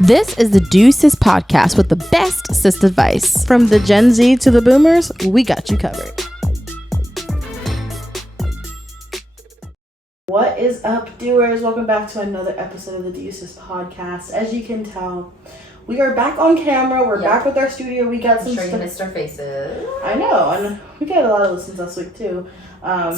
This is the Deuces podcast with the best sis advice. From the Gen Z to the boomers, we got you covered. What is up, doers? Welcome back to another episode of the Deuces podcast. As you can tell, we are back on camera. We're back with our studio. We got some stuff. You missed our faces. I know, and we got a lot of listens this week too. I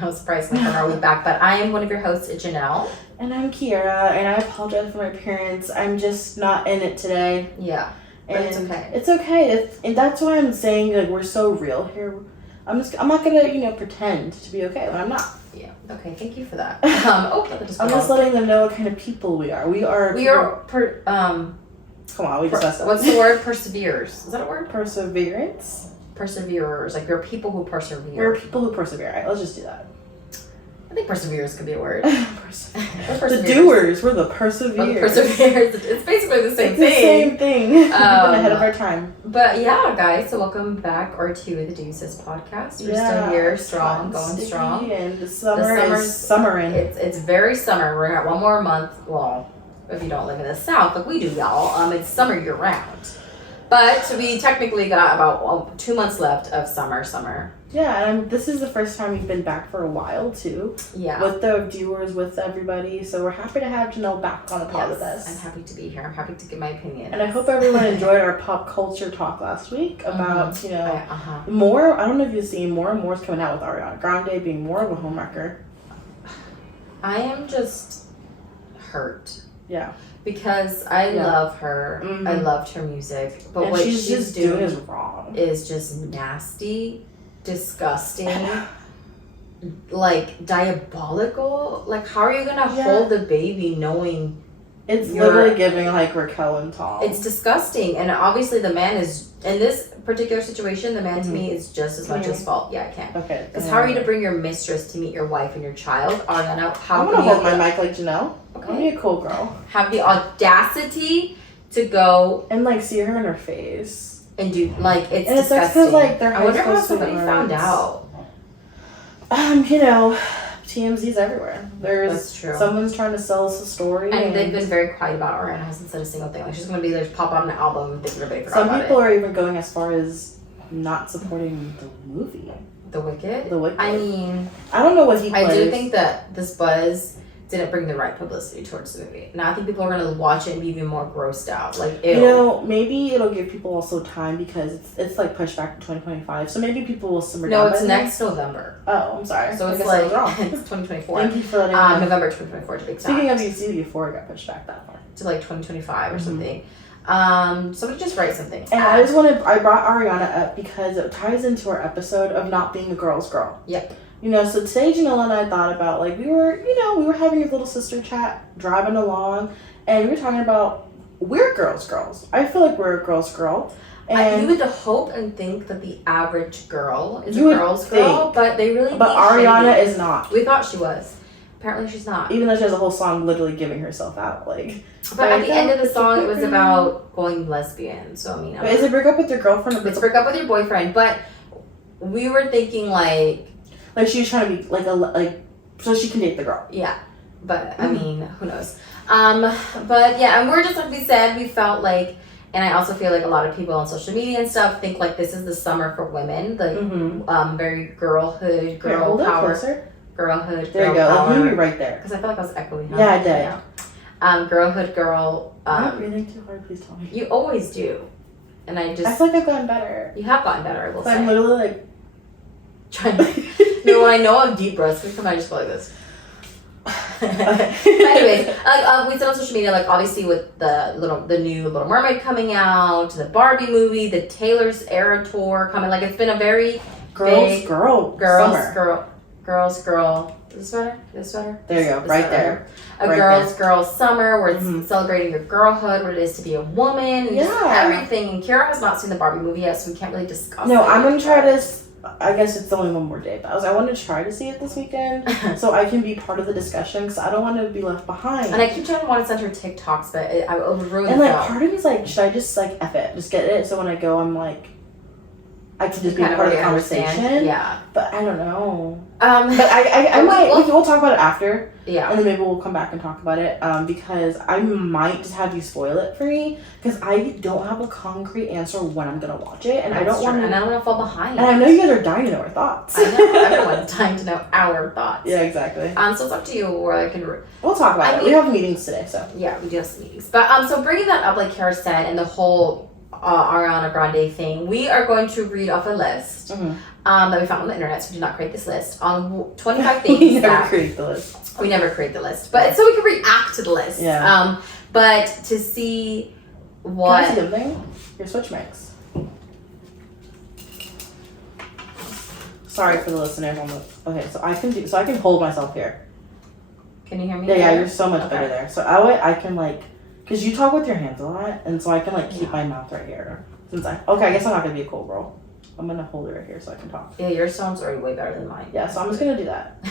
know, surprisingly, from our week back, but I am one of your hosts, Janelle. And I'm Kiera, and I apologize for my appearance. I'm just not in it today. Yeah, but and it's okay. It's okay, and that's why I'm saying like we're so real here. I'm not gonna pretend to be okay when I'm not. Yeah. Okay. Thank you for that. I'm just letting them know what kind of people we are. We are. Come on, we discussed that. What's the word? Perseveres. Is that a word? Perseverance. Perseverers. Like, we're people who persevere. We're people who persevere. All right, let's just do that. I think perseverers could be a word. The doers. We're the perseverers. Perseverers. It's basically the same thing. The same thing. We've been ahead of our time. But yeah, guys, so welcome back to the Deuces podcast. We're still here, strong, going strong. And the summer is summering. It's very summer. We're at one more month. Well, if you don't live in the South like we do, y'all, it's summer year round. But we technically got about 2 months left of summer. Yeah, and this is the first time we've been back for a while too. Yeah. With the viewers, with everybody. So we're happy to have Janelle back on the pod with us. I'm happy to be here. I'm happy to give my opinion. And I hope everyone enjoyed our pop culture talk last week about, more. I don't know if you've seen more and more is coming out with Ariana Grande being more of a homewrecker. I am just hurt. Yeah. Because I love her. Mm-hmm. I loved her music. But what she's just doing is wrong. Is just nasty, disgusting, like diabolical. Like, how are you gonna hold the baby knowing it's literally giving like Raquel and Tom? It's disgusting. And obviously the man is, in this particular situation, the man to me is just as much his fault. Yeah, I can. Okay. Because how are you to bring your mistress to meet your wife and your child? Ariana, I'm gonna hold my mic like Janelle. Okay. I'm be a cool girl. Have the audacity to go and like see her in her face and do it's and disgusting. It's because like they're I wonder how somebody found out. TMZ's everywhere. That's true. Someone's trying to sell us a story, and they've been very quiet about it. Ariana hasn't said a single thing. Like, she's gonna be there, pop on an album, and think everybody forgot about it. Some people are even going as far as not supporting the movie, The Wicked. I mean, I don't know what he plays. I do think that this buzz didn't bring the right publicity towards the movie. Now I think people are gonna watch it and be even more grossed out. Like, ew. Maybe it'll give people also time because it's like pushed back to 2025. So maybe people will simmer down. No, it's next November. Oh, I'm sorry. So it's like it's 2024. Thank you for letting me know. November 2024 to be exact. Speaking of UC, before it got pushed back that far to like 2025 or something. Somebody just write something. And I brought Ariana up because it ties into our episode of not being a girl's girl. Yep. So today Janelle and I thought about we were having a little sister chat, driving along, and we were talking about we're girls. I feel like we're a girl's girl. And you would hope and think that the average girl is a girl's girl, but they really But Ariana is not. We thought she was. Apparently she's not. Even though she has a whole song literally giving herself out, But at the end of the song, it was about going lesbian. So but is it break up with your girlfriend? It's break up with your boyfriend. But we were thinking like she's trying to be so she can date the girl. Yeah, but I mean, who knows? But yeah, and we're just like we said, we felt like, and I also feel like a lot of people on social media and stuff think like this is the summer for women, very girlhood, girl power. Girlhood, there you go. Power. Let me right there. Because I feel like I was echoing. Huh? Yeah, I did. Yeah. Girlhood, girl. I'm not breathing too hard. Please tell me. You always do, and I feel like I've gotten better. You have gotten better. I will say. I'm literally trying. No, when I know I'm deep breaths, because I just go like this. Anyways, we said on social media, obviously with the new Little Mermaid coming out, the Barbie movie, the Taylor's Era tour coming. It's been a very girls. Is this better? There you go, right there. Girl summer where it's celebrating your girlhood, what it is to be a woman, and just everything. And Kiara has not seen the Barbie movie yet, so we can't really discuss it. No, I'm going to try to, I guess it's only one more day, but I want to try to see it this weekend so I can be part of the discussion because I don't want to be left behind. And I keep trying to want to send her TikToks, but I would ruin the film. Part of me is should I just F it, just get it, so when I go I'm I could just be part of the conversation. Yeah. But I don't know. But I might. We'll talk about it after. Yeah. And then maybe we'll come back and talk about it. Because I might just have you spoil it for me. Because I don't have a concrete answer when I'm gonna watch it, and I don't want to. And I don't want to fall behind. And I know you guys are dying to know our thoughts. I know everyone's dying to know our thoughts. Yeah, exactly. So it's up to you, or I can. We'll talk about it. We have meetings today, so. Yeah, we do have some meetings. But so bringing that up, like Kara said, and the whole Ariana Grande thing, we are going to read off a list that we found on the internet. So we did not create this list on 25 things. We never create the list. We never create the list, but it's so we can react to the list. Yeah. But to see what. Can I see the thing? Your switch mics. Sorry for the listeners on the. Okay, so I can hold myself here. Can you hear me? Yeah, you're so much better there. So I can like. Because you talk with your hands a lot, and so I can, like, keep my mouth right here. Okay, I guess I'm not going to be a cool girl. I'm going to hold it right here so I can talk. Yeah, your sound's already way better than mine. Yeah, so I'm just going to do that.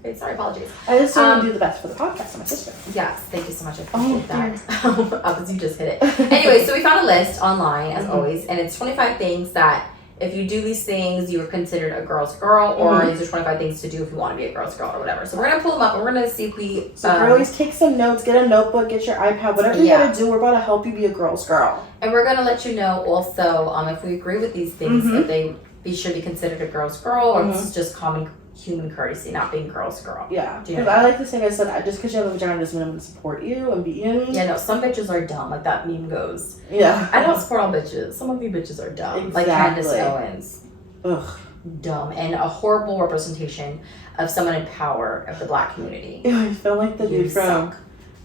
Okay, sorry, apologies. I just want to do the best for the podcast and my sister. Yes, thank you so much. I appreciate that. Obviously, you just hit it. Anyway, so we found a list online, as always, and it's 25 things that if you do these things, you are considered a girl's girl, or these are 25 things to do if you want to be a girl's girl or whatever. So we're going to pull them up and we're going to see if we... So girlies, take some notes, get a notebook, get your iPad, whatever you got to do. We're about to help you be a girl's girl. And we're going to let you know also if we agree with these things, if they should be considered a girl's girl, or this is just common human courtesy, not being girl's girl. Yeah, because I like to say, I said, just because you have a vagina doesn't mean I'm going to support you and be in. Yeah, no, some bitches are dumb, like that meme goes. Yeah. I don't support all bitches. Some of you bitches are dumb. Exactly. Like Candace Owens. Ugh. Dumb. And a horrible representation of someone in power of the black community. I feel like the dude from...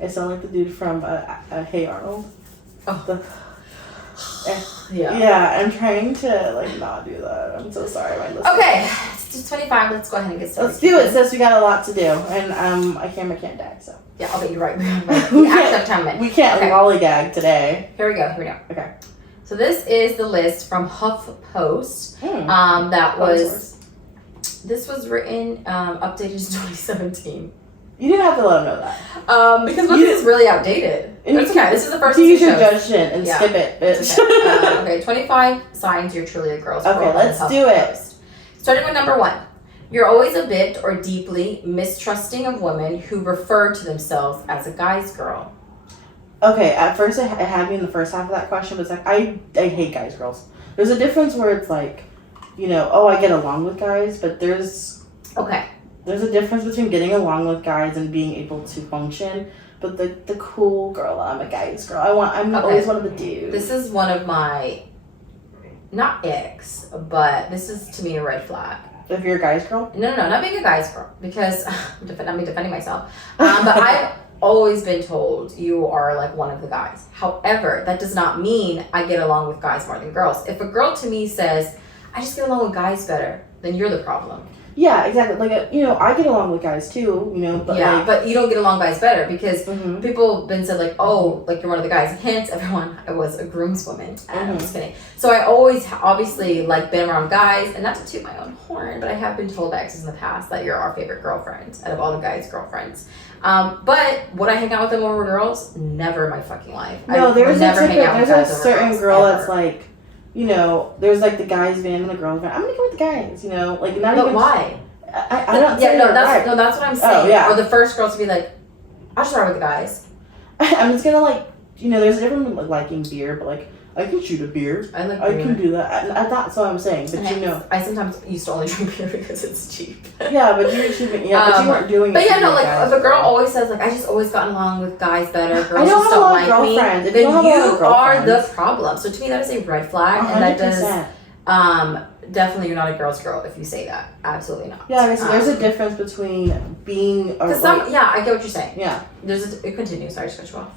I sound like the dude from Hey Arnold. Oh. Yeah. Yeah, I'm trying to, like, not do that. I'm so sorry, my listeners. Okay, it's 25. Let's go ahead and get started. Let's do it, sis. We got a lot to do. And a camera can't die, so. Yeah, okay, you're right. We actually have time. We can't lollygag today. Here we go. Okay. So this is the list from HuffPost. That was... This was written, updated in 2017. You didn't have to let them know that. Because this is really outdated. It's okay. This is the first. Use your judgment and skip it, bitch. Okay, 25 signs you're truly a girl's girl. Okay, let's do it. Starting with number 1. You're always a bit or deeply mistrusting of women who refer to themselves as a guy's girl. Okay, at first it had me in the first half of that question, but it's like, I hate guys, girls. There's a difference where it's like, I get along with guys, but there's a difference between getting along with guys and being able to function. But the cool girl, I'm a guy's girl. I'm always one of the dudes. This is one of my, not icks, but this is to me a red flag. If you're a guy's girl? No, not being a guy's girl, because I'm defending myself. But I've always been told you are like one of the guys. However, that does not mean I get along with guys more than girls. If a girl to me says, I just get along with guys better, then you're the problem. Yeah, exactly. Like, I get along with guys too, but but you don't get along guys better because people have been said like, oh, like you're one of the guys. Hence, everyone, I was a groomswoman. I'm just kidding. So I always, obviously, like been around guys, and not to toot my own horn, but I have been told by exes in the past that you're our favorite girlfriend out of all the guys' girlfriends. But would I hang out with them over girls? Never in my fucking life. No, there's a certain girl that's ever. like, there's like the guys van and the girls van. I'm gonna go with the guys, like not even. But why? I don't. That's what I'm saying. Oh, yeah. Or the first girl to be like, I'll just ride with the guys. I'm just gonna there's a difference with liking beer, but like I can shoot a beer. I like beer. beer. I can do that. That's what I'm saying. But I sometimes used to only drink beer because it's cheap. Yeah, but but you weren't doing it. But yeah, no, like if a girl always says like I just always gotten along with guys better, girls just don't like me, then you are the problem. So to me that is a red flag, 100%. And that does definitely you're not a girl's girl if you say that. Absolutely not. Yeah, so there's a difference between being a I get what you're saying. Yeah. It continues. Sorry to cut you off.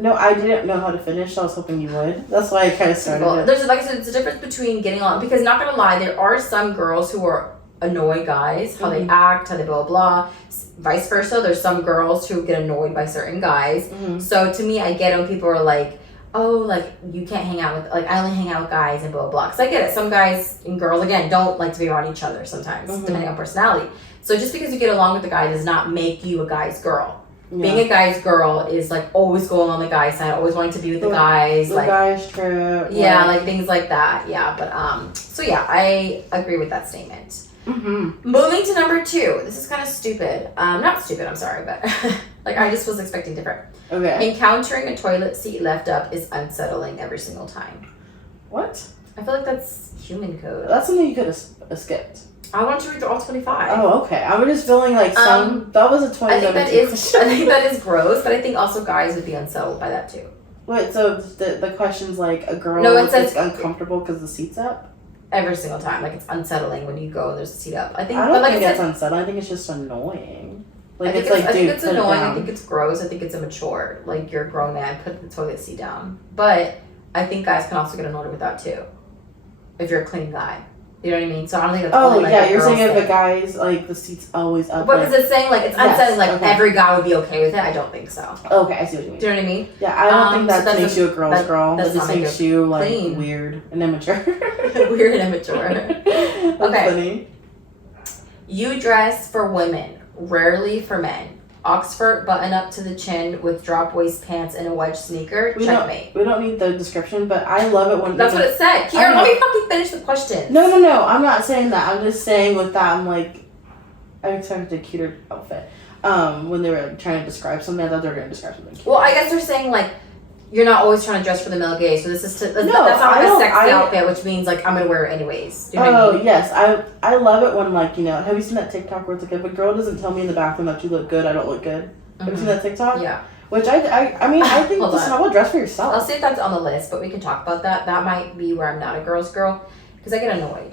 No, I didn't know how to finish, so I was hoping you would. That's why I kind of started it. There's, like I said, it's a difference between getting along, because not gonna lie, there are some girls who are annoy guys, how they act, how they blah, blah, vice versa. There's some girls who get annoyed by certain guys. So to me, I get when people are like, oh, like, you can't hang out with, like, I only hang out with guys and blah, blah, blah. Because I get it. Some guys and girls, again, don't like to be around each other sometimes, depending on personality. So just because you get along with the guy does not make you a guy's girl. Being a guy's girl is like always going on the guy's side, always wanting to be with the guys. The like guys trip. Yeah, like things like that. Yeah, but so yeah, I agree with that statement. Mm-hmm. Moving to number 2. This is kind of stupid. Not stupid, I'm sorry, but like I just was expecting different. Okay. Encountering a toilet seat left up is unsettling every single time. What? I feel like that's human code. That's something you could have skipped. I want to read through all 25. Oh, okay. I was just feeling like that was a 20. I think that is gross, but I think also guys would be unsettled by that too. Wait, so the question's like a girl is uncomfortable because the seat's up? Every single time. Like it's unsettling when you go and there's a seat up. I don't think it's unsettling. I think it's just annoying. Like I think it's annoying. I think it's gross. I think it's immature. Like you're a grown man, put the toilet seat down. But I think guys can also get annoyed with that too. If you're a clean guy. You know what I mean? So I don't think that's only like a you're girl saying thing. if a guy's like the seat's always up. But is it saying like it's unsettling? Like every guy would be okay with it? I don't think so. Okay, I see what you mean. Do you know what I mean? Yeah, I don't think that makes you a girl's girl. That just makes you like clean. weird and immature. Weird and immature. That's okay. Funny. You dress for women, rarely for men. Oxford button up to the chin with drop waist pants and a wedge sneaker. Checkmate. We don't need the description, but I love it when that's what it said. Kiara, let me fucking finish the question. No. I'm not saying that. I'm just saying with that, I'm like, I expected a cuter outfit. When they were trying to describe something, I thought they were going to describe something cute. Well, I guess they're saying like, you're not always trying to dress for the male gaze, so this is that's not like a sexy outfit, which means like I'm gonna wear it anyways. Do you know what I mean? Yes, I love it when like have you seen that TikTok where it's like if a girl doesn't tell me in the bathroom that you look good, I don't look good. Mm-hmm. Have you seen that TikTok? Yeah. Which I mean I think just how well dress for yourself. I'll see if that's on the list, but we can talk about that. That might be where I'm not a girl's girl because I get annoyed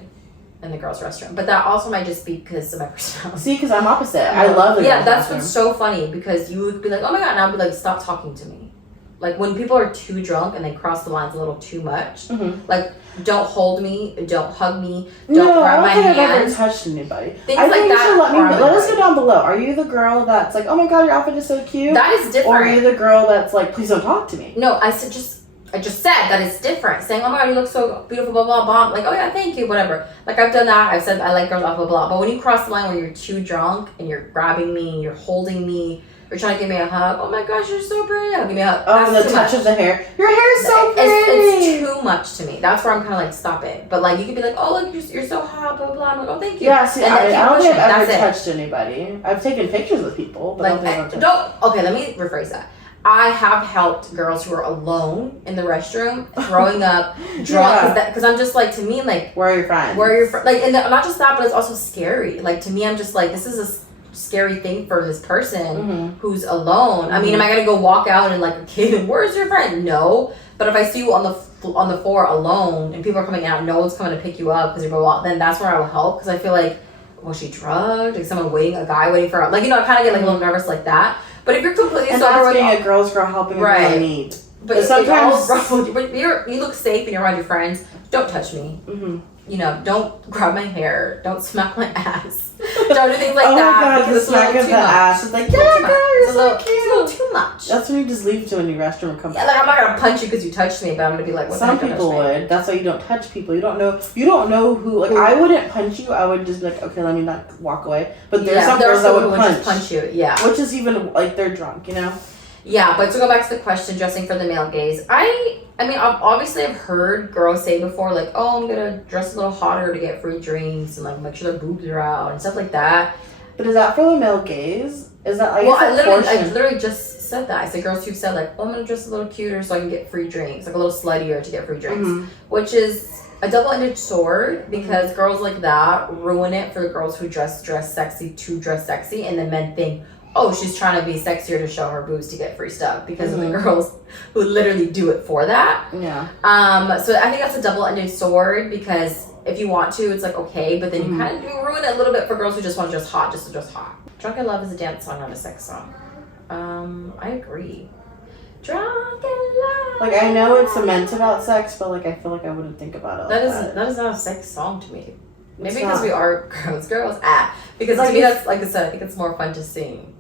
in the girls' restroom, but that also might just be because of my personality. See, because I'm opposite. I love it. Yeah, that's what's so funny because you would be like, oh my god, and I'll be like, stop talking to me. Like, when people are too drunk and they cross the lines a little too much, like, don't hold me, don't hug me, don't grab my hand. I've never touched anybody. Things like that. Let us go down below. Are you the girl that's like, oh my god, your outfit is so cute? That is different. Or are you the girl that's like, please don't talk to me? No, I just said that it's different. Saying, oh my god, you look so beautiful, blah, blah, blah. Like, oh yeah, thank you, whatever. Like, I've done that. I've said I like girls, blah, blah, blah. But when you cross the line where you're too drunk and you're grabbing me and you're holding me, you're trying to give me a hug. Oh my gosh, you're so pretty. Give me a hug. Oh, the touch of the hair. Your hair is so pretty. It's too much to me. That's where I'm kind of like, stop it. But like, you could be like, oh look, you're so hot, blah, blah, blah. I'm like, oh, thank you. Yeah, see, I don't think I've ever touched anybody. I've taken pictures with people, but like, I don't think I've touched. Okay, let me rephrase that. I have helped girls who are alone in the restroom, throwing up, drunk, because I'm just like, to me, like, where are your friends? Like, and not just that, but it's also scary. Like, to me, I'm just like, this is a scary thing for this person who's alone. I mean, am I gonna go walk out and like, okay, where's your friend? No. But if I see you on the floor alone and people are coming out, no one's coming to pick you up because you're walking, then that's where I will help because I feel like, was she drugged? Like someone a guy waiting for her? Like, I kind of get like a little nervous like that. But if you're completely sober, that's being a girl's girl helping a girl in need. But sometimes you look safe and you're around your friends. Don't touch me. Don't grab my hair. Don't smack my ass. Don't do things like that. Oh my god, the smack of the ass. It's like, yeah, girl, you're so cute. It's a little too much. That's when you just leave to a new restroom and come back. Yeah, like I'm not gonna punch you because you touched me, but I'm gonna be like, what some people would. That's why you don't touch people. You don't know who. Like I wouldn't punch you. I would just be like, okay, let me not walk away. But there's some girls that would punch you. Yeah, which is even like they're drunk, Yeah, but to go back to the question, dressing for the male gaze, I mean, obviously I've heard girls say before, like, oh, I'm gonna dress a little hotter to get free drinks and like make sure their boobs are out and stuff like that. But is that for the male gaze? Is that I literally just said that. I said girls who said like, oh, I'm gonna dress a little cuter so I can get free drinks, like a little sluttier to get free drinks, which is a double-edged sword because girls like that ruin it for the girls who dress sexy to dress sexy, and then men think, oh, she's trying to be sexier to show her boobs to get free stuff because of the girls who literally do it for that. Yeah. So I think that's a double-edged sword because if you want to, it's like, okay, but then you kind of do ruin it a little bit for girls who just want to dress hot, just to dress hot. Drunken Love is a dance song, not a sex song. I agree. Drunken Love. Like, I know it's meant about sex, but like, I feel like I wouldn't think about it that is not a sex song to me. Maybe because we are girls. Because like, to me, that's, like I said, I think it's more fun to sing.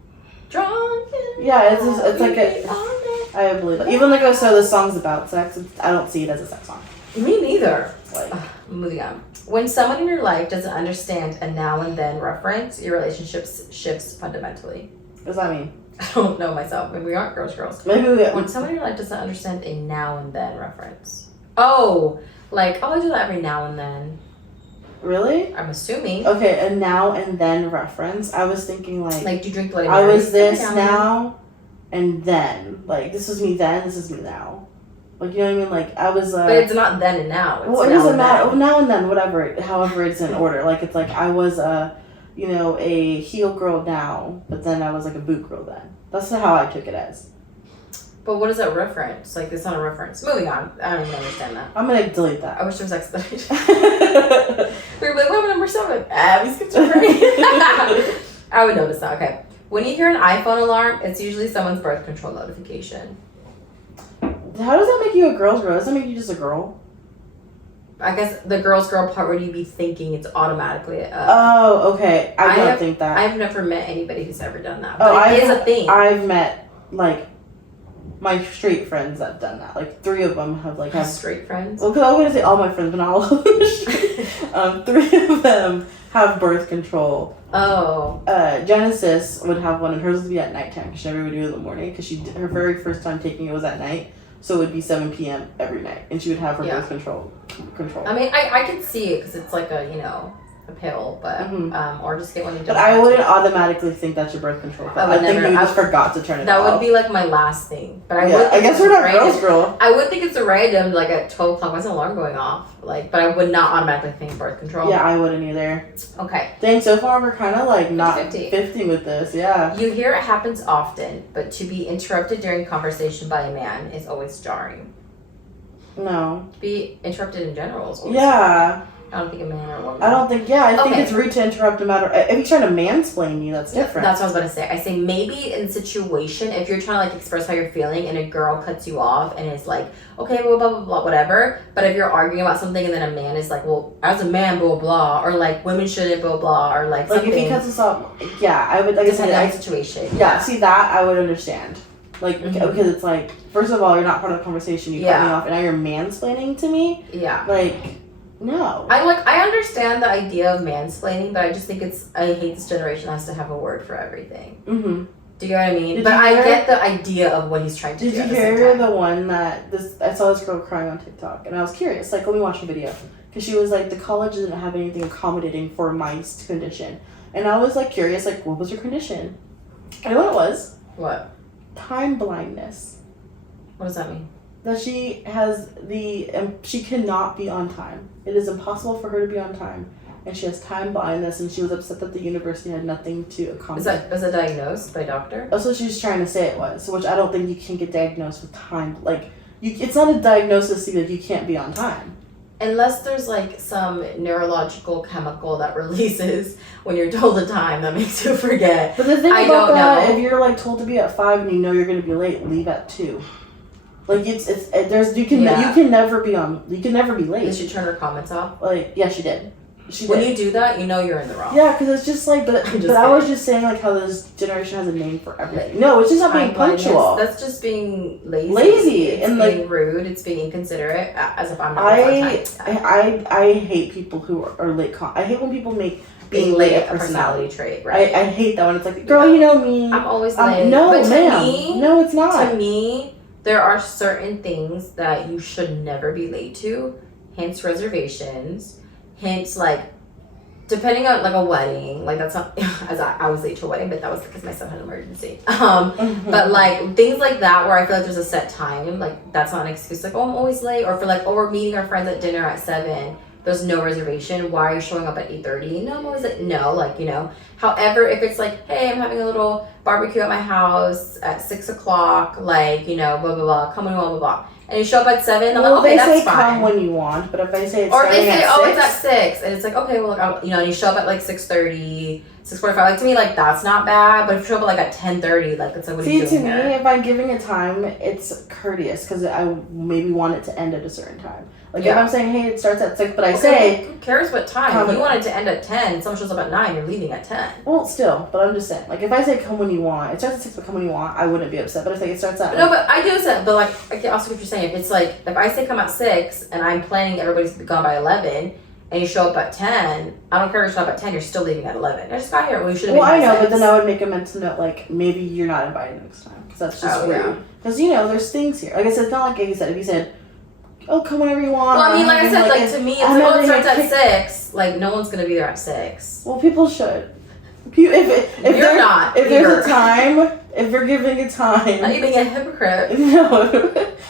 Yeah, it's like I believe it. Even like so the song's about sex, I don't see it as a sex song. Me neither. Like, moving on. When someone in your life doesn't understand a now and then reference, your relationship shifts fundamentally. what does that mean? I don't know myself. Maybe we aren't girls. Maybe when somebody in your life doesn't understand a now and then reference. Oh, like, I do that every now and then. Really? I'm assuming. Okay, a now and then reference. I was thinking like do you drink Bloody I Marys was this every now and then. Like, this is me then, this is me now. Like, you know what I mean? Like, I was... but it's not then and now. It's well, it doesn't matter. Now and then, whatever. However it's in order. Like, it's like I was a heel girl now, but then I was like a boot girl then. That's how I took it as. But what is that reference? Like, it's not a reference. Moving on. I don't even understand that. I'm going to delete that. I wish there was explanation. We were like, what number 7? We skipped over. I would notice that. Okay. When you hear an iPhone alarm, it's usually someone's birth control notification. How does that make you a girl's girl? Does that make you just a girl? I guess the girl's girl part would you be thinking it's automatically oh, okay. I don't think that. I've never met anybody who's ever done that. But it is a thing. I've met, like, my straight friends that have done that. Like, 3 of them have straight friends? Well, because I was going to say all my friends, but not all of them. 3 of them have birth control. Oh. Genesis would have one, and hers would be at nighttime because she never would do it in the morning because her very first time taking it was at night. So it would be 7 p.m. every night, and she would have her birth control. I mean, I could see it because it's like a pill, but or just get one. But I wouldn't automatically think that's your birth control pill. I think you just forgot to turn it off. That would be like my last thing. But I would. I guess we're not girls, girl. I would think it's a random, like at 12 o'clock. Why's the alarm going off? Like, but I would not automatically think birth control. Yeah, I wouldn't either. Okay. Dang, so far we're kind of like not 50 with this. Yeah. You hear it happens often, but to be interrupted during conversation by a man is always jarring. No. To be interrupted in general is always jarring. I don't think a man or a woman. I think it's rude to interrupt no matter... If you're trying to mansplain you, that's different. That's what I was about to say. I say maybe in situation, if you're trying to like express how you're feeling and a girl cuts you off and is like, okay, blah, blah, blah, blah, whatever. But if you're arguing about something and then a man is like, well, as a man, blah, blah, or like women shouldn't, blah, blah, or like something. Like if he cuts us off, yeah, I would... Like depending on the situation. Yeah, see that, I would understand. Like, because it's like, first of all, you're not part of the conversation, you cut me off, and now you're mansplaining to me? Yeah. Like... No. I understand the idea of mansplaining, but I just think I hate this generation has to have a word for everything. Mm-hmm. Do you know what I mean? I get the idea of what he's trying to do. Did you hear the one that I saw this girl crying on TikTok, and I was curious, like, let me watch the video. Because she was like, the college didn't have anything accommodating for my condition. And I was like curious, like, what was your condition? I know what it was. What? Time blindness. What does that mean? That she has she cannot be on time. It is impossible for her to be on time. And she has time blindness, and she was upset that the university had nothing to accommodate. Was it diagnosed by a doctor? That's what she was trying to say it was, which I don't think you can get diagnosed with time. Like, it's not a diagnosis that you can't be on time. Unless there's like some neurological chemical that releases when you're told the time that makes you forget. But the thing about that, if you're like told to be at 5 and you know you're going to be late, leave at 2. Like you can never be late. Did she turn her comments off? Like, yeah, she did. When you do that, you know you're in the wrong. Yeah, because it's just like, but I was just saying like how this generation has a name for everything. No, it's just not being punctual. That's just being lazy. It's and being like rude. It's being inconsiderate. As if I'm not. I hate people who are late. I hate when people make being late a personality trait. Right. I hate that when it's like, girl, you know me. I'm always late. No, but ma'am. No, it's not. To me. There are certain things that you should never be late to, hence reservations, hence like, depending on like a wedding, like that's not, as I was late to a wedding, but that was because my son had an emergency. But like things like that where I feel like there's a set time, like that's not an excuse, like, oh, I'm always late, or for like, oh, we're meeting our friends at dinner at 7, there's no reservation, why are you showing up at 8:30? No, I'm always like, no, like, you know. However, if it's like, hey, I'm having a little barbecue at my house at 6 o'clock, like, you know, blah, blah, blah, come on, blah, blah, blah. And you show up at 7, I'm like, okay, that's fine. They say come when you want, but if they say it's or they say, oh, it's at 6, and it's like, okay, well, look, you know, and you show up at like 6:30, 6:45. Like, to me, like, that's not bad, but if you show up at like at 10:30, like, it's like, what are you doing to me, if I'm giving a time, it's courteous, because I maybe want it to end at a certain time. Like, if I'm saying, hey, it starts at 6, but I say... Who cares what time? If you want it to end at 10, someone shows up at 9, you're leaving at 10. Well, still, but I'm just saying. Like, if I say come when you want, it starts at 6, but come when you want, I wouldn't be upset. But if it starts at... No, but I do say, but like, I also what you're saying. If it's like, if I say come at 6, and I'm planning everybody's gone by 11, and you show up at 10, I don't care if you show up at 10, you're still leaving at 11. I just got here. Well, you should have Well, I know, 6. but then I would make a mental note, like, maybe you're not invited next time. Because that's just rude. Because, you know, there's things here. Like I said, it's not like you said, if you said, oh, come whenever you want. Well, I mean, like I said, like, to me, if it starts at 6, like, no one's going to be there at 6. Well, people should. If you're not. If there's a time, if you're giving a time. Are you being a hypocrite? No.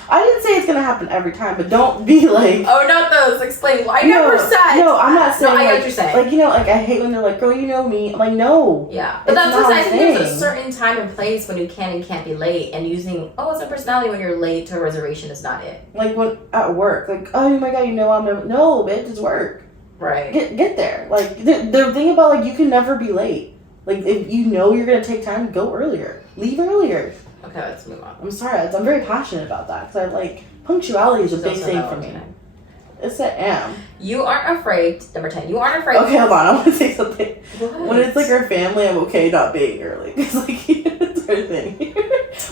I didn't say it's going to happen every time, but don't be like. Oh, not those. Explain. I never said. No, I'm not saying. No, I like, get what you're saying. Like, you know, like, I hate when they're like, girl, you know me. I'm like, no. Yeah. But that's what I think there's a certain time and place when you can and can't be late, and using, it's a personality when you're late to a reservation is not it. Like, when at work. Like, oh my God, you know I'm never. No, bitch, it's work. Right. Get there. Like, the thing about, like, you can never be late. Like, if you know you're going to take time, go earlier. Leave earlier. Okay, let's move on. I'm sorry. I'm very passionate about that. Because punctuality is a big thing for me. Yes, I am. You aren't afraid. Number 10. You aren't afraid. Okay, hold on. I want to say something. What? When it's, like, our family, I'm okay not being early. Because, like, it's our thing.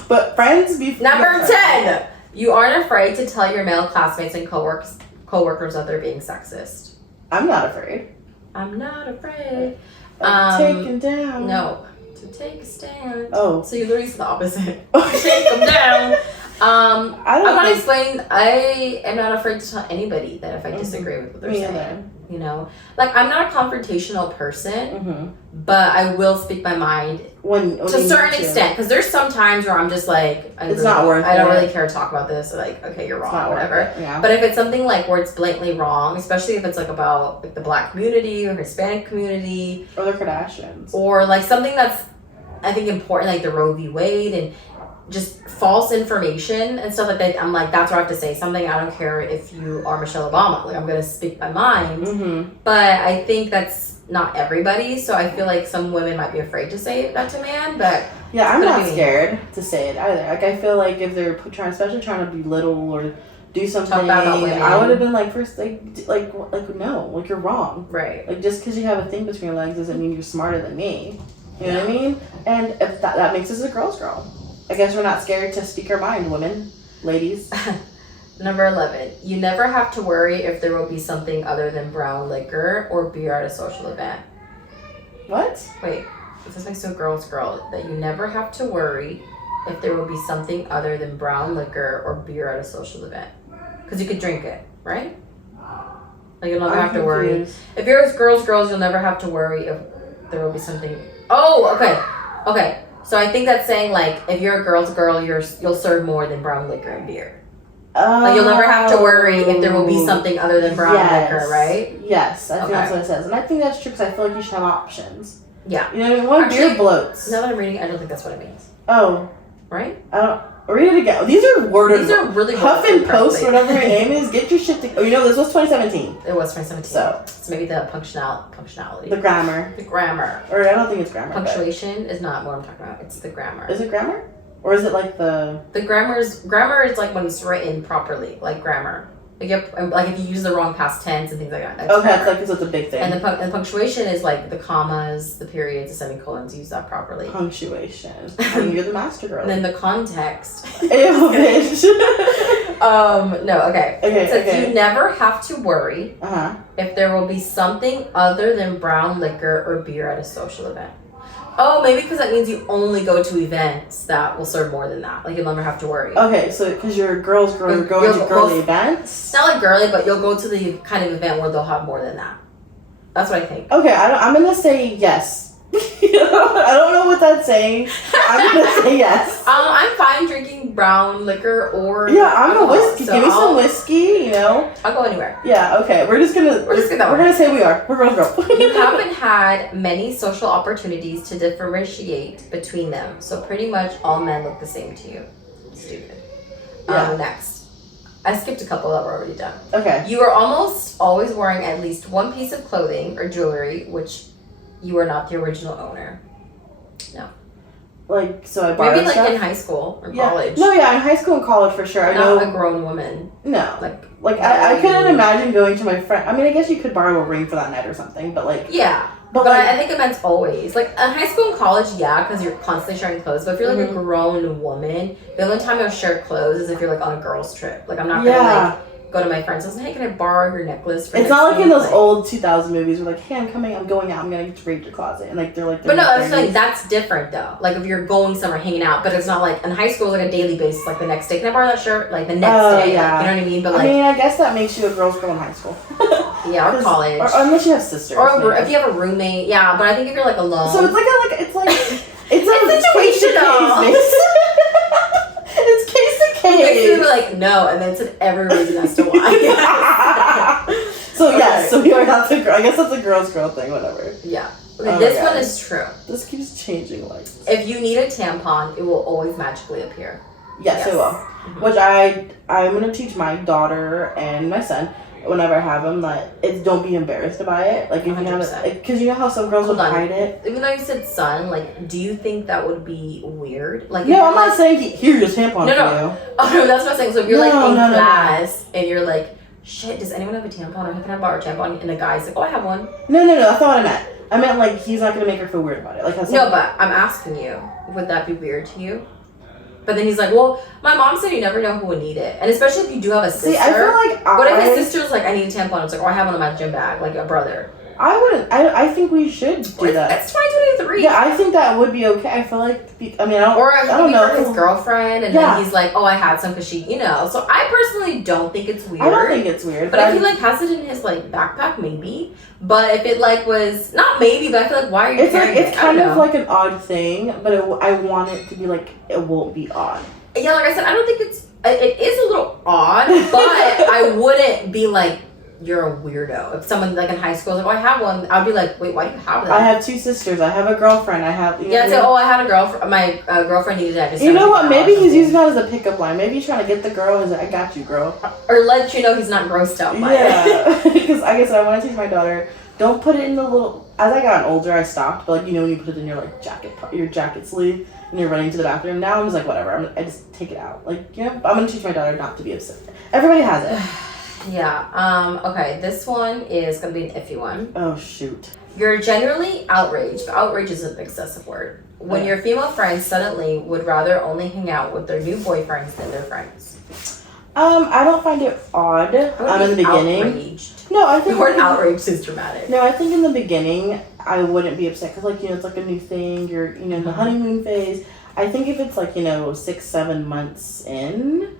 But friends before. Number 10. You aren't afraid to tell your male classmates and coworkers that they're being sexist. I'm not afraid. I'm not afraid. Taken down. No. To take a stand. Oh. So you literally said the opposite. Take them down. I want to explain. I am not afraid to tell anybody that if I disagree with what they're saying. Either. You know, like I'm not a confrontational person, but I will speak my mind when to a certain extent. Because there's some times where I'm just like, it's not worth it. I don't really care to talk about this. Or like, okay, you're wrong, whatever. Yeah. But if it's something like where it's blatantly wrong, especially if it's like about like the Black community or Hispanic community, or the Kardashians, or like something that's I think important, like the Roe v. Wade and just false information and stuff like that. I'm like, that's what I have to say. Something I don't care if you are Michelle Obama. Like I'm gonna speak my mind. But I think that's not everybody. So I feel like some women might be afraid to say that to man. But yeah, I'm not scared to say it either. Like I feel like if they're especially trying to belittle or do something, I would have been like first like no, like you're wrong. Right. Like just because you have a thing between your legs doesn't mean you're smarter than me. You know what I mean? And if that makes us a girl's girl. I guess we're not scared to speak our mind, women, ladies. Number 11. You never have to worry if there will be something other than brown liquor or beer at a social event. What? Wait, this makes you a girl's girl. That you never have to worry if there will be something other than brown liquor or beer at a social event. Because you could drink it, right? Like you'll never have to worry. If you're a girl's you'll never have to worry if there will be something. Oh, okay. So I think that's saying like if you're a girl's girl, you'll serve more than brown liquor and beer. Like you'll never have to worry if there will be something other than brown liquor, right? Yes, I think that's what it says, and I think that's true because I feel like you should have options. Yeah. You know what I mean? One beer bloats. Now that I'm reading, I don't think that's what it means. Oh. Right? I don't. Read it again. These are worded. These are really Huff and Post, whatever your name is. Get your shit together. Oh, you know this was 2017. It was 2017. So maybe the functionality. The grammar. The grammar. Or I don't think it's grammar. Punctuation is not what I'm talking about. It's the grammar. Is it grammar? Or is it like the grammar is like when it's written properly, like grammar. Like if you use the wrong past tense and things like that. That's a big thing. And the punctuation is like the commas, the periods, the semicolons. Use that properly. Punctuation. I mean, you're the master girl. And then the context. Ew, bitch. No. Okay. It says you never have to worry if there will be something other than brown liquor or beer at a social event. Oh, maybe because that means you only go to events that will serve more than that. Like, you'll never have to worry. Okay, so because you're a girl's girl, you're going to girly events? It's not like girly, but you'll go to the kind of event where they'll have more than that. That's what I think. Okay, I'm going to say yes. I don't know what that's saying. I'm going to say yes. I'm fine drinking brown liquor or I'm a whiskey. So Give me some whiskey, you know. I'll go anywhere. Yeah, okay. We're just gonna say we are. We're girl. You haven't had many social opportunities to differentiate between them, so pretty much all men look the same to you. Stupid. Next. I skipped a couple that were already done. Okay. You are almost always wearing at least one piece of clothing or jewelry, which you are not the original owner. No. Like, so I borrowed maybe like stuff? In high school or college. No, in high school and college for sure. I know a grown woman. No. Like I couldn't imagine going to my friend. I mean, I guess you could borrow a ring for that night or something, but like. Yeah. But like, I think it meant always. Like, in high school and college, because you're constantly sharing clothes. But if you're, like, a grown woman, the only time you'll share clothes is if you're, like, on a girl's trip. Like, I'm not going to, like, go to my friends and say, hey, can I borrow your necklace for It's not like in those old 2000 movies where like, hey, I'm going out, I'm gonna get to raid your closet, and like they're like. But no, I was like, that's different though. Like if you're going somewhere hanging out, but it's not like in high school, like a daily basis. Like the next day, can I borrow that shirt? Like the next day, yeah. Like, you know what I mean? But like, I guess that makes you a girl's girl in high school. Yeah, or college, or unless you have sisters, or if you have a roommate. Yeah, but I think if you're like alone, so it's like situational. It's case to case. Basically, we're like no, and then said every reason as to why. So yes, so we are not the girl. I guess that's a girl's girl thing. Whatever. Yeah. Okay, this one is true. This keeps changing. Like, if you need a tampon, it will always magically appear. Yes, it will. Mm-hmm. Which I'm gonna teach my daughter and my son whenever I have them that don't be embarrassed to buy it. Like if 100%. You have it, because you know how some girls will hide it. Even though you said son, like, do you think that would be weird? Like, no, I'm not saying here's your tampon for you. Oh no, that's what I'm saying. So if you're like in class and you're like, shit, does anyone have a tampon? Or can I borrow a tampon? And the guy's like, oh, I have one. No, that's not what I meant. I meant like he's not gonna make her feel weird about it. Like no, but I'm asking you, would that be weird to you? But then he's like, well, my mom said you never know who would need it. And especially if you do have a sister. See, I feel like what if his sister's like, I need a tampon? It's like, oh, I have one in my gym bag, like a brother. I wouldn't. I think we should do that. It's 2023. Yeah, I think that would be okay. I feel like, I don't know. For his girlfriend, and then he's like, oh, I had some because she, So I personally don't think it's weird. I don't think it's weird. But if he like has it in his like backpack, maybe. But if it like was not maybe, but I feel like why are you? It's kind of like an odd thing, but I want it to be like it won't be odd. Yeah, like I said, I don't think it is a little odd, but I wouldn't be like, you're a weirdo. If someone like in high school is like, oh, I have one, I'd be like, wait, why do you have that? I have 2 sisters. I have a girlfriend. I have. I had a girlfriend. My girlfriend needed that. You know what? Maybe he's using that as a pickup line. Maybe he's trying to get the girl. He's like, I got you, girl. Or let you know he's not grossed out by it. Yeah, because I guess I want to teach my daughter. Don't put it in the little. As I got older, I stopped. But like when you put it in your like jacket sleeve, and you're running to the bathroom. Now I'm just like whatever. I just take it out. Like I'm gonna teach my daughter not to be upset. Everybody has it. Yeah. Okay. This one is gonna be an iffy one. Oh shoot. You're generally outraged, but outrage is an excessive word. When your female friends suddenly would rather only hang out with their new boyfriends than their friends. I don't find it odd. In the beginning. Outraged. No, I think the word outraged is dramatic. No, I think in the beginning I wouldn't be upset because it's like a new thing. You're in the honeymoon phase. I think if it's like 6-7 months in,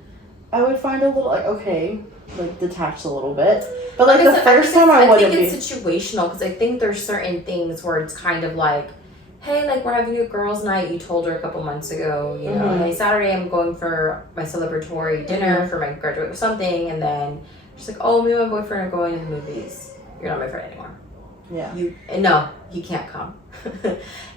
I would find a little like okay. Like detached a little bit, but like the first time I wouldn't be. I think it's situational because I think there's certain things where it's kind of like, hey, like we're having a girls' night. You told her a couple months ago, hey, Saturday I'm going for my celebratory dinner for my graduate or something, and then she's like, oh, me and my boyfriend are going to the movies. You're not my friend anymore. Yeah. No, he can't come.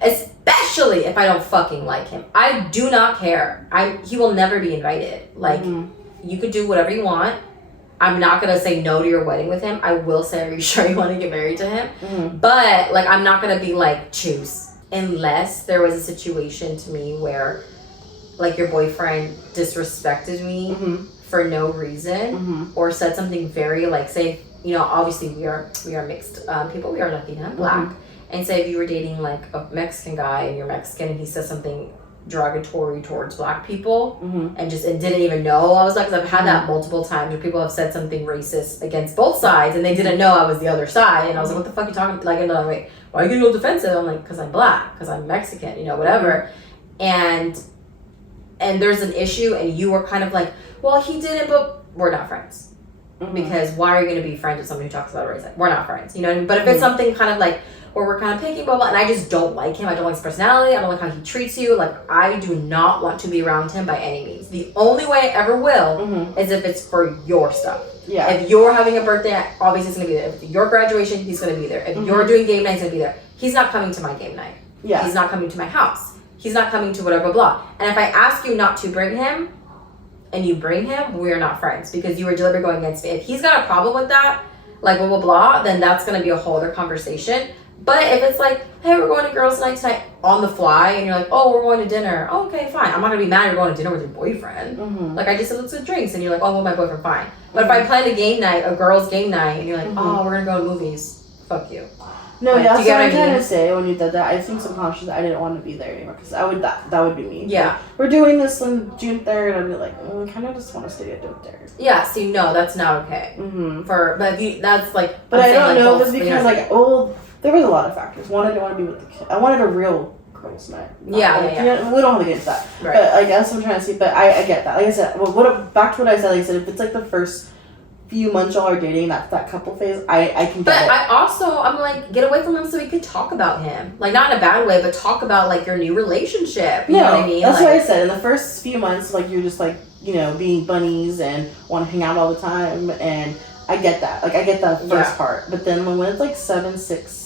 Especially if I don't fucking like him. I do not care. He will never be invited. Like you could do whatever you want. I'm not going to say no to your wedding with him. I will say, are you sure you want to get married to him? Mm-hmm. But, like, I'm not going to be like, choose. Unless there was a situation to me where, like, your boyfriend disrespected me for no reason or said something very, like, say, obviously we are mixed people. We are Latina and Black. And say if you were dating, like, a Mexican guy and you're Mexican and he says something derogatory towards Black people and didn't even know I was like, because I've had that multiple times where people have said something racist against both sides and they didn't know I was the other side, and I was like, what the fuck are you talking about? Like, another way, why are you getting all defensive? I'm like, because I'm Black, because I'm Mexican, whatever. And there's an issue and you were kind of like, well, he didn't, but we're not friends. Because why are you going to be friends with somebody who talks about race? Like, we're not friends, you know what I mean? But if it's something kind of like where we're kind of picking, blah, blah, and I just don't like him, I don't like his personality, I don't like how he treats you, like, I do not want to be around him by any means. The only way I ever will is if it's for your stuff. Yeah. If you're having a birthday, obviously he's going to be there. If your graduation, he's going to be there. If you're doing game night, he's going to be there. He's not coming to my game night. Yeah. He's not coming to my house. He's not coming to whatever, blah. And if I ask you not to bring him, and you bring him, we're not friends because you were deliberately going against me. If he's got a problem with that, like blah, blah, blah, then that's going to be a whole other conversation. But if it's like, hey, we're going to girls' night tonight on the fly, and you're like, oh, we're going to dinner. Oh, okay, fine. I'm not going to be mad you're going to dinner with your boyfriend. Like, I just said, let's get drinks. And you're like, oh, well, my boyfriend, fine. But if I planned a game night, a girls' game night, and you're like, oh, we're going to go to movies, fuck you. No, Like, that's do you get what I'm what I trying mean? to say when you did that. I think subconsciously I didn't want to be there anymore because that would be me. Yeah. Like, we're doing this on June 3rd. I'd be like, I kind of just want to stay at June 3rd. Yeah, see, no, that's not okay. Mm-hmm. But if you, that's like. But I don't like, know if both, it's because there was a lot of factors. One, I didn't want to be with the kid. I wanted a real girls' night. Yeah. You know, we don't have to get into that. Right. But I guess I'm trying to see. But I get that. Like I said, back to what I said. Like I said, if it's like the first few months y'all are dating, that couple phase, I can get it. But I'm like, get away from him so we could talk about him. Like, not in a bad way, but talk about, like, your new relationship. You know what I mean? That's like, what I said. In the first few months, like, you're just, like, you know, being bunnies and want to hang out all the time. And I get that. Like, I get that first part. But then when it's, like, 7, 6,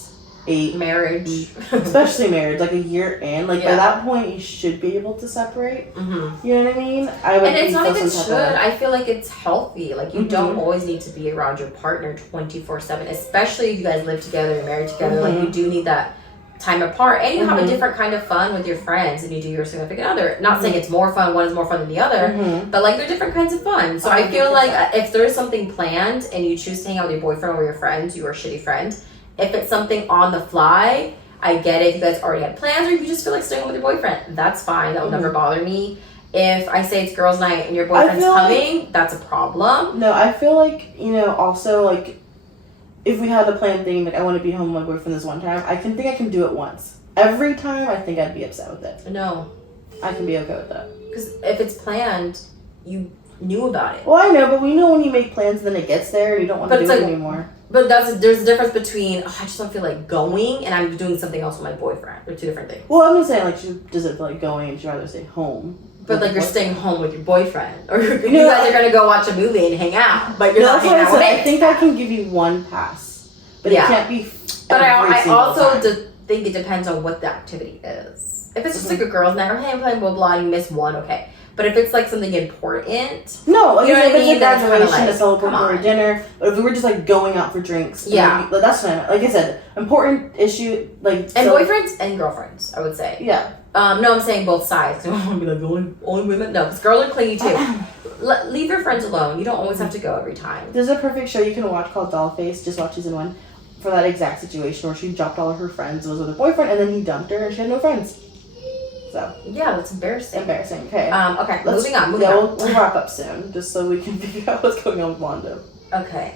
8. Marriage. Especially marriage. Like, a year in. Like, by that point, you should be able to separate. Mm-hmm. You know what I mean? And it's not even should. I feel like it's healthy. Like, you don't always need to be around your partner 24/7. Especially if you guys live together and married together. Like, you do need that time apart. And you have a different kind of fun with your friends than you do your significant other. Not saying it's more fun, one is more fun than the other. But, like, they're different kinds of fun. So I feel like if there's something planned and you choose to hang out with your boyfriend or your friends, you are a shitty friend. If it's something on the fly, I get it. If you guys already had plans or if you just feel like staying with your boyfriend, that's fine. That will never bother me. If I say it's girls' night and your boyfriend's coming, that's a problem. No, I feel like, you know, also, like, if we had a planned thing, like, I want to be home with my boyfriend this one time, I can do it once. Every time, I think I'd be upset with it. No. I can be okay with that. Because if it's planned, you knew about it. Well, I know, but we know when you make plans and then it gets there, you don't want to do it anymore. But there's a difference between, I just don't feel like going and I'm doing something else with my boyfriend. They're two different things. Well, I'm just saying, like, she doesn't feel like going and she'd rather stay home. But, like, you're staying home with your boyfriend. Or you guys are going to go watch a movie and hang out. But you're not hanging out with me. I think I can give you one pass. But it can't be But I also think it depends on what the activity is. If it's just, like, a girls' night or, hey, I'm playing blah, blah, and you miss one, okay. But if it's, like, something important... No, like, you know if it's a graduation, like, a celebratory or dinner, but if we were just, like, going out for drinks... Yeah. That's what I meant. Like I said, important issue, like... And boyfriends and girlfriends, I would say. Yeah. No, I'm saying both sides. I don't want to be like, only women? No, because girls are clingy, too. Leave your friends alone. You don't always have to go every time. There's a perfect show you can watch called Dollface. Just watch season 1 for that exact situation where she dropped all of her friends, was with her boyfriend, and then he dumped her, and she had no friends. So yeah, that's embarrassing. Okay. Okay. Moving on. We'll wrap up soon, just so we can figure out what's going on with Wanda. Okay.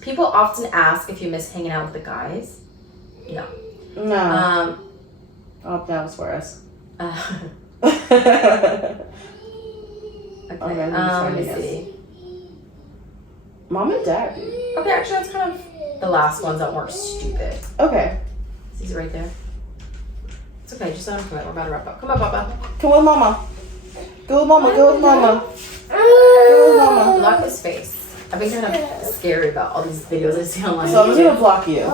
People often ask if you miss hanging out with the guys. No. No. Oh, that was for us. Okay. Let me see. Mom and Dad, dude. Okay, actually, that's kind of the last ones that weren't stupid. Okay. He's right there. It's okay, just let him come in. We're about to wrap up. Come on, Papa. Come with Mama. Go with Mama. Go with Mama. Go with Mama. Block his face. I've been kind of scary about all these videos I see online. So I'm just gonna block you.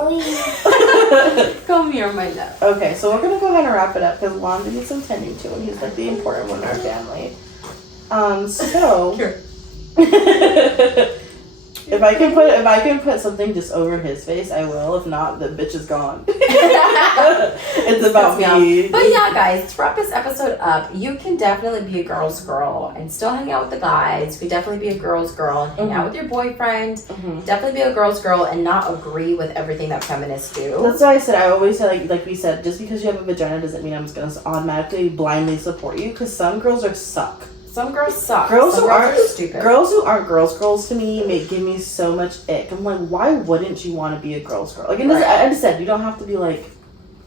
Come here, my love. Okay, so we're gonna go ahead and wrap it up because Wanda needs some tending to, and he's like the important one in our family. So Here. if I can put something just over his face, I will. If not, the bitch is gone. It's about me. But yeah, guys, to wrap this episode up, you can definitely be a girl's girl and still hang out with the guys. You could definitely be a girl's girl and hang out with your boyfriend. Definitely be a girl's girl and not agree with everything that feminists do. That's why I said, I always say, like we said, just because you have a vagina doesn't mean I'm just going to automatically blindly support you, because some girls suck. Some girls suck. Girls who aren't stupid. Girls who aren't girls to me give me so much ick. I'm like, why wouldn't you want to be a girl's girl? Like, I just said, you don't have to be like,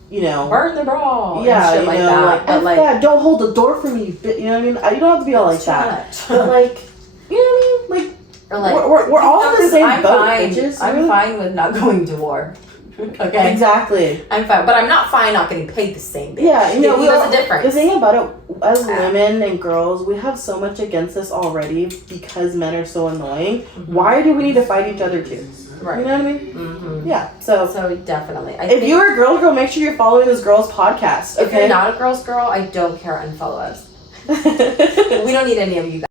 you know, burn the bra. Yeah, and shit like that. But like, that. Don't hold the door for me. You know what I mean? You don't have to be all like that. But like, you know what I mean? Like, or like we're all in the same boat, bitches. I'm fine with not going to war. Okay. Exactly. I'm fine, but I'm not fine not getting paid the same. Bitch. Yeah, you know, there's a difference. The thing about it, as women and girls, we have so much against us already because men are so annoying. Why do we need to fight each other too? Right. You know what I mean? Yeah. So definitely. If you're a girl, make sure you're following this girl's podcast. Okay. If you're not a girl's girl, I don't care. Unfollow us. We don't need any of you guys.